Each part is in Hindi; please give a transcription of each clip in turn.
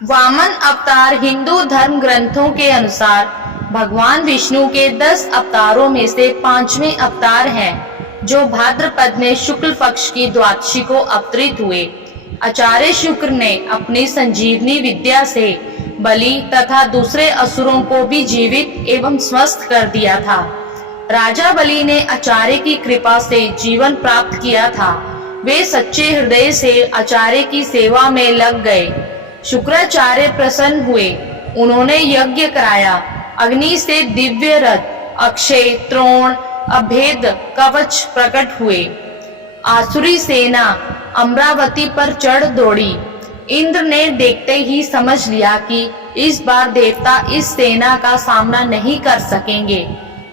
वामन अवतार हिंदू धर्म ग्रंथों के अनुसार भगवान विष्णु के 10 अवतारों में से 5वें अवतार हैं, जो भाद्रपद में शुक्ल पक्ष की द्वादशी को अवतरित हुए। आचार्य शुक्र ने अपनी संजीवनी विद्या से बलि तथा दूसरे असुरों को भी जीवित एवं स्वस्थ कर दिया था। राजा बलि ने आचार्य की कृपा से जीवन प्राप्त किया था। वे सच्चे हृदय से आचार्य की सेवा में लग गए। शुक्राचार्य प्रसन्न हुए। उन्होंने यज्ञ कराया। अग्नि से दिव्य रथ, अक्षय त्रोण, अभेद कवच प्रकट हुए। आसुरी सेना अमरावती पर चढ़ दौड़ी। इंद्र ने देखते ही समझ लिया कि इस बार देवता इस सेना का सामना नहीं कर सकेंगे।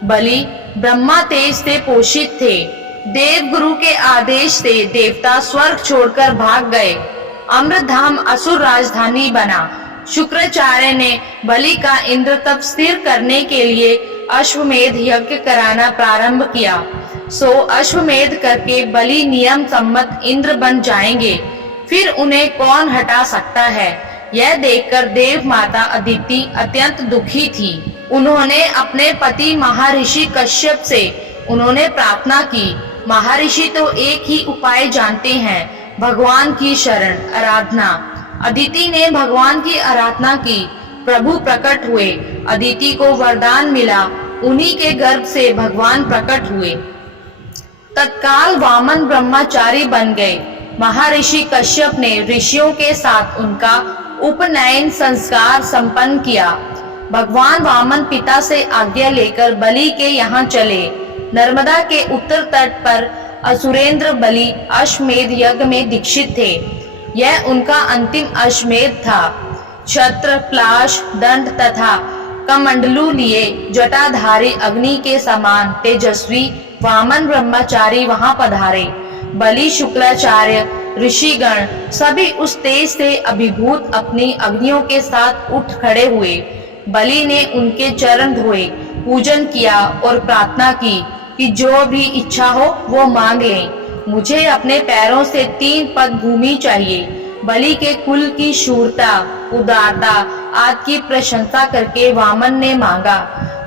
बलि ब्रह्मा तेज से पोषित थे। देव गुरु के आदेश से देवता स्वर्ग छोड़कर भाग गए। अमृतधाम असुर राजधानी बना। शुक्राचार्य ने बलि का इंद्र तप स्थिर करने के लिए अश्वमेध यज्ञ कराना प्रारंभ किया। सो अश्वमेध करके बलि नियम सम्मत इंद्र बन जाएंगे, फिर उन्हें कौन हटा सकता है। यह देखकर देव माता अदिति अत्यंत दुखी थी। उन्होंने अपने पति महर्षि कश्यप से उन्होंने प्रार्थना की। महर्षि तो एक ही उपाय जानते हैं, भगवान की शरण आराधना। अदिति ने भगवान की आराधना की। प्रभु प्रकट हुए। अदिति को वरदान मिला। उन्हीं के गर्भ से भगवान प्रकट हुए। तत्काल वामन ब्रह्मचारी बन गए। महर्षि कश्यप ने ऋषियों के साथ उनका उपनयन संस्कार संपन्न किया। भगवान वामन पिता से आज्ञा लेकर बलि के यहाँ चले। नर्मदा के उत्तर तट पर असुरेंद्र बलि अश्वमेध यज्ञ में दीक्षित थे। यह उनका अंतिम अश्वमेध था। छत्र, प्लाश, दंड तथा कमंडलू लिए जटाधारी अग्नि के समान तेजस्वी वामन ब्रह्मचारी वहां पधारे। बलि, शुक्राचार्य, ऋषिगण सभी उस तेज से अभिभूत अपनी अग्नियों के साथ उठ खड़े हुए। बलि ने उनके चरण धोए, पूजन किया और प्रार्थना की कि जो भी इच्छा हो वो मांग लें। मुझे अपने पैरों से 3 पद भूमि चाहिए। बलि के कुल की शूरता, उदारता आदि की प्रशंसा करके वामन ने मांगा।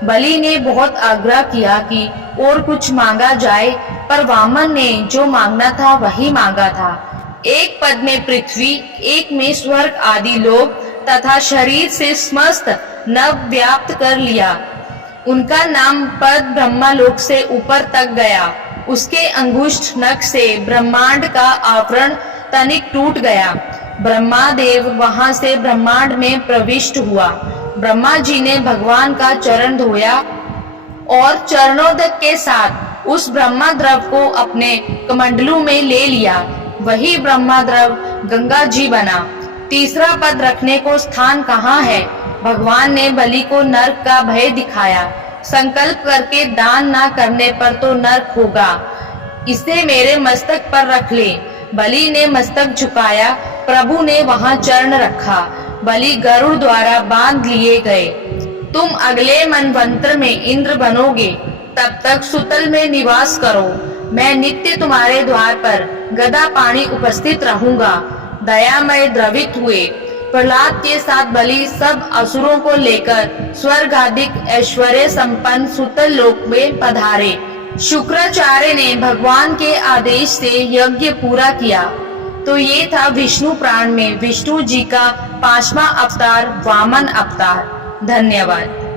बलि ने बहुत आग्रह किया कि और कुछ मांगा जाए, पर वामन ने जो मांगना था वही मांगा था। एक पद में पृथ्वी, एक में स्वर्ग आदि लोक तथा शरीर से समस्त नभ व्याप्त कर लिया। उनका नाम पद ब्रह्मलोक से ऊपर तक गया। उसके अंगुष्ठ नख से ब्रह्मांड का आवरण तनिक टूट गया। ब्रह्मा देव वहां से ब्रह्मांड में प्रविष्ट हुआ। ब्रह्मा जी ने भगवान का चरण धोया और चरणोदक के साथ उस ब्रह्मा द्रव को अपने कमंडलू में ले लिया। वही ब्रह्मा द्रव गंगा जी बना। तीसरा पद रखने को स्थान कहाँ है? भगवान ने बलि को नरक का भय दिखाया। संकल्प करके दान ना करने पर तो नरक होगा। इसे मेरे मस्तक पर रख ले। बलि ने मस्तक झुकाया। प्रभु ने वहां चरण रखा। बलि गरुड़ द्वारा बांध लिए गए। तुम अगले मनवंतर में इंद्र बनोगे। तब तक सुतल में निवास करो। मैं नित्य तुम्हारे द्वार पर गदा पानी उपस्थित रहूंगा। दयामय द्रवित हुए। प्रहलाद के साथ बलि सब असुरों को लेकर स्वर्गाधिक ऐश्वर्य संपन्न सुतल लोक में पधारे। शुक्राचार्य ने भगवान के आदेश से यज्ञ पूरा किया। तो ये था विष्णु पुराण में विष्णु जी का 5वां अवतार वामन अवतार। धन्यवाद।